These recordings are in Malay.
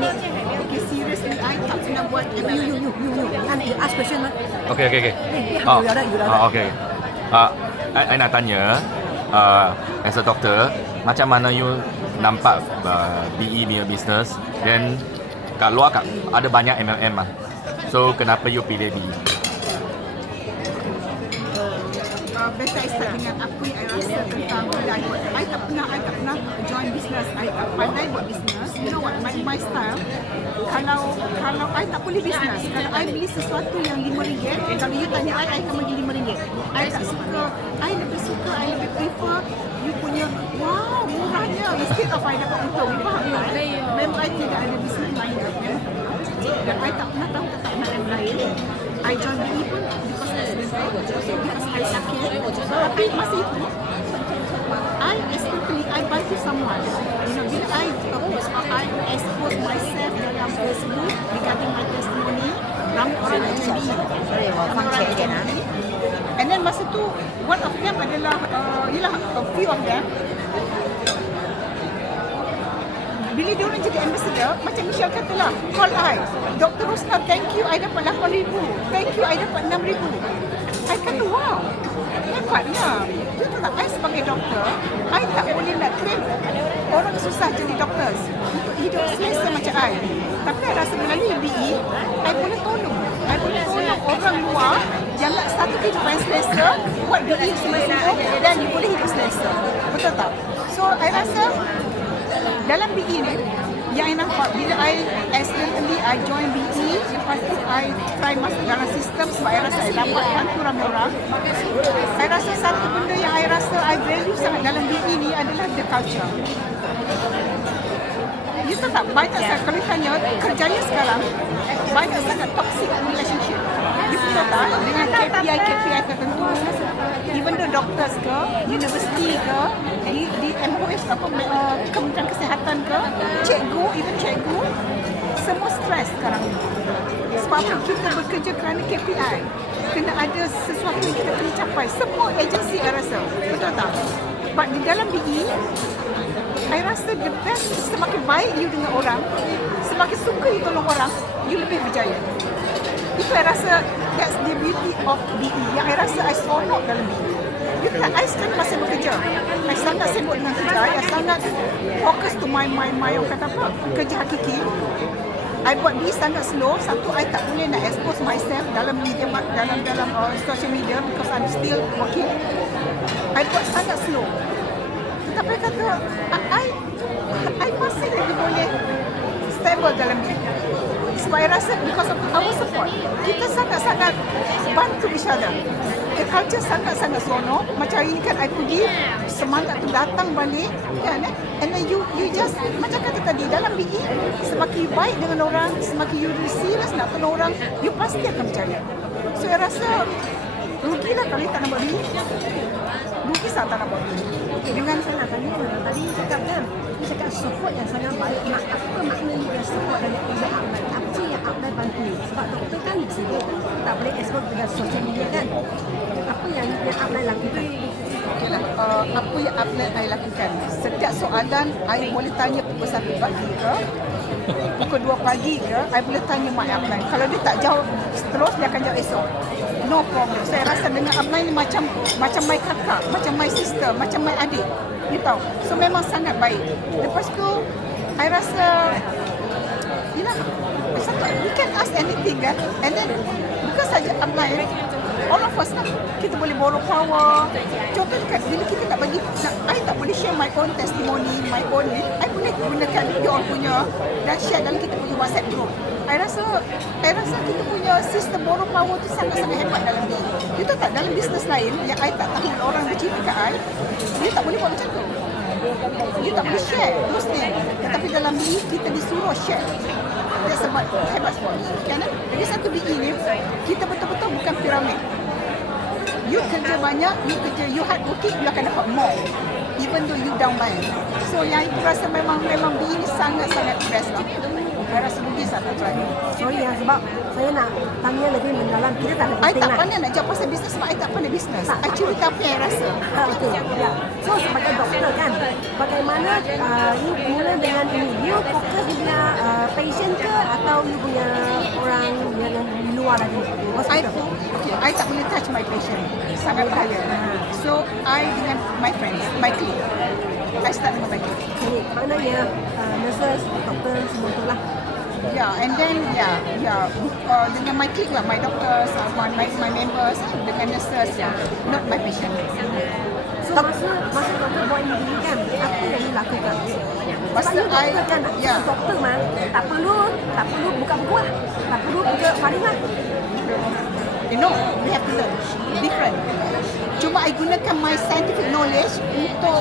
minute. Okay, seriously, I tak pernah buat MLM. You ask question lah. Okay. Okay. I nak tanya, as a doctor, macam mana you nampak BE punya business, then kat luar ada banyak MLM lah. So kenapa you pilih BE? Better I start dengan apa yang I rasa tentang bila I buat. I tak pernah join business. I tak pandai buat business. You know what, my style, kalau I tak boleh business, kalau I beli sesuatu yang RM5, kalau you tanya I akan bagi RM5. I tak suka, I lebih prefer you punya, wow, murahnya, instead of I dapat untung. You faham tak? Memang I tidak ada business lain. Dan I tak pernah tahu tak MLM lain. I join BE pun because I sakit. Tapi masa itu, I bantu someone. You know, bila I expose myself dalam Facebook regarding my testimony, ramai orang nak join BE. And then masa tu, one of them adalah, a few of them, bila dia orang jadi ambassador, macam Michelle katalah, call I, Dr. Rosna, thank you, I dapat 8,000. Thank you, I dapat 6,000. I kata, wow, hebatnya. You tahu tak, I sebagai doktor, I tak boleh nak claim orang susah jadi doktor untuk hidup selesa macam I. Tapi I rasa melalui BE, I boleh tolong orang luar yang nak satu kehidupan selesa, buat BE semua dan dia boleh hidup selesa. Betul tak? So, I rasa dalam BE ni, yang I nampak bila I accidentally I join BE, lepas tu I try masuk dalam sistem sebab I rasa I dapat bantu ramai orang. I rasa satu benda yang I rasa I value sangat dalam BE ni adalah the culture. You tahu tak, banyak sangat, kalau tanya kerjanya sekarang, banyak sangat toxic relationship. You tahu tak, dengan KPI tertentu, even the doctors ke, universiti ke, di MOH apa, Kementerian Kesihatan ke, cikgu, semua stres sekarang ni. Sebab kita bekerja kerana KPI, kena ada sesuatu yang kita kena capai. Semua agensi I rasa, betul tak? But di dalam BE, I rasa the best, semakin baik you dengan orang, semakin suka you tolong orang, you lebih berjaya. Itu I rasa, that's the beauty of BE, yang I rasa I seronok dalam BE. I sekarang masih bekerja. I sangat sibuk dengan kerja. I sangat fokus to my orang kata apa, kerja hakiki. I buat BE sangat slow. Satu, I tak boleh nak expose myself dalam media, dalam social media because I'm still working. I buat sangat slow. Tetapi I kata, I masih lagi boleh stable dalam BE. Sebab I rasa because of our support, kita sangat-sangat bantu each other. The culture sangat-sangat seronok. Macam hari ni kan I pergi, semangat tu datang balik kan, and then you just, macam kata tadi, dalam BE, semakin baik dengan orang, semakin you serious nak tolong orang, you pasti akan berjaya. So I rasa rugilah kalau you tak nak buat BE. Rugi saat tak nak buat BE. Okay, dengan saya nak tanya, tadi cakap kan, cakap support yang sangat baik. Apa maknanya support dari pihak upline? Apa yang upline bantu? Sebab doktor kan sibuk, tak boleh export dengan social media kan. Apa yang upline lakukan? Apa yang upline I lakukan? Setiap soalan I boleh tanya pukul 1 pagi ke, pukul 2 pagi ke, I boleh tanya my upline. Kalau dia tak jawab terus, dia akan jawab esok. No problem. Saya rasa dengan upline ni macam my kakak, macam my sister, macam my adik. You tahu. So memang sangat baik. Lepas tu, I rasa, you know, we can ask anything kan. And then, because saja upline, all of us lah, kita boleh borrow power. Contoh kan, bila kita nak bagi, I tak boleh share my own testimony, my own ni, I boleh gunakan dia orang punya dan share dalam kita punya WhatsApp group. I rasa kita punya sistem borrow power tu sangat-sangat hebat dalam BE. You tahu tak, dalam bisnes lain yang I tak tahu orang bercerita kat I, dia tak boleh buat macam tu. Dia tak boleh share terus ni. Tetapi dalam BE, kita disuruh share. Dia sebab hebat sebab kan? Jadi satu BE ni, kita betul-betul bukan piramid. You kerja banyak, you hard working, you akan dapat more. Even though you downline. So yang itu rasa memang BE ni sangat-sangat best lah. Saya rasa rugi sangat try. Sorry ya, sebab saya nak tanya lebih mendalam. Kita tak ada I tak pandai nak jawab pasal bisnes sebab I tak pandai bisnes. I cerita apa yang I rasa. Okay. Ya. So sebagai doktor kan, bagaimana you mula dengan ini? You fokus dengan patient patient ke atau you punya orang yang di luar lagi? I tak boleh touch my patient. Sangat bahaya. So, I dengan my friends, my clique. I start dengan my clique. Jadi, maknanya nurses, doktor, semua tu lah. Yeah, and then dengan my clique lah, my doctors, my members, dengan nurses, not my patient. So, masa doktor buat ini kan, apa yang you lakukan? Masa Sebab you I- doktor kan, yeah. doktor mah, tak perlu buka buku lah. Tak perlu ke paling lah. You know, we have to learn. Different. Cuma I gunakan my scientific knowledge untuk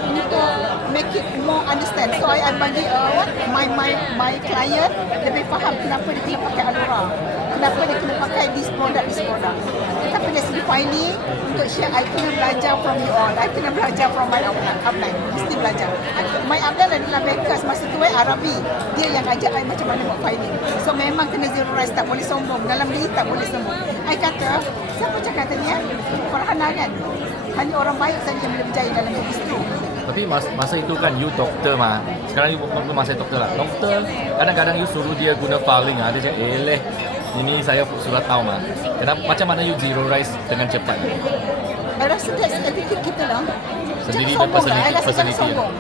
make it more understand. So I bagi my client lebih faham kenapa dia kena pakai Alura, kenapa dia kena pakai this product. Tetapi dari segi filing untuk share, I kena belajar from you all. I kena belajar from my upline. Mesti belajar. My upline adalah Bekas masa tu Arabi. Dia yang ajar I macam mana buat filing. So memang kena zero rise, tak boleh sombong. Dalam diri tak boleh sombong. I kata, siapa cakap tadi Farhana kan? Hanya orang baik saja yang boleh berjaya dalam bisnis tu. Tapi masa itu kan you doktor mah. Sekarang you bukan masa doktor lah. Doktor kadang-kadang you suruh dia guna filing dia cakap ini saya sudah tahu mah. Kenapa macam mana you zero rise dengan cepat? I rasa that's attitude kita lah. Sendiri Jangan sombong lah. I personality rasa jangan lah. sombong.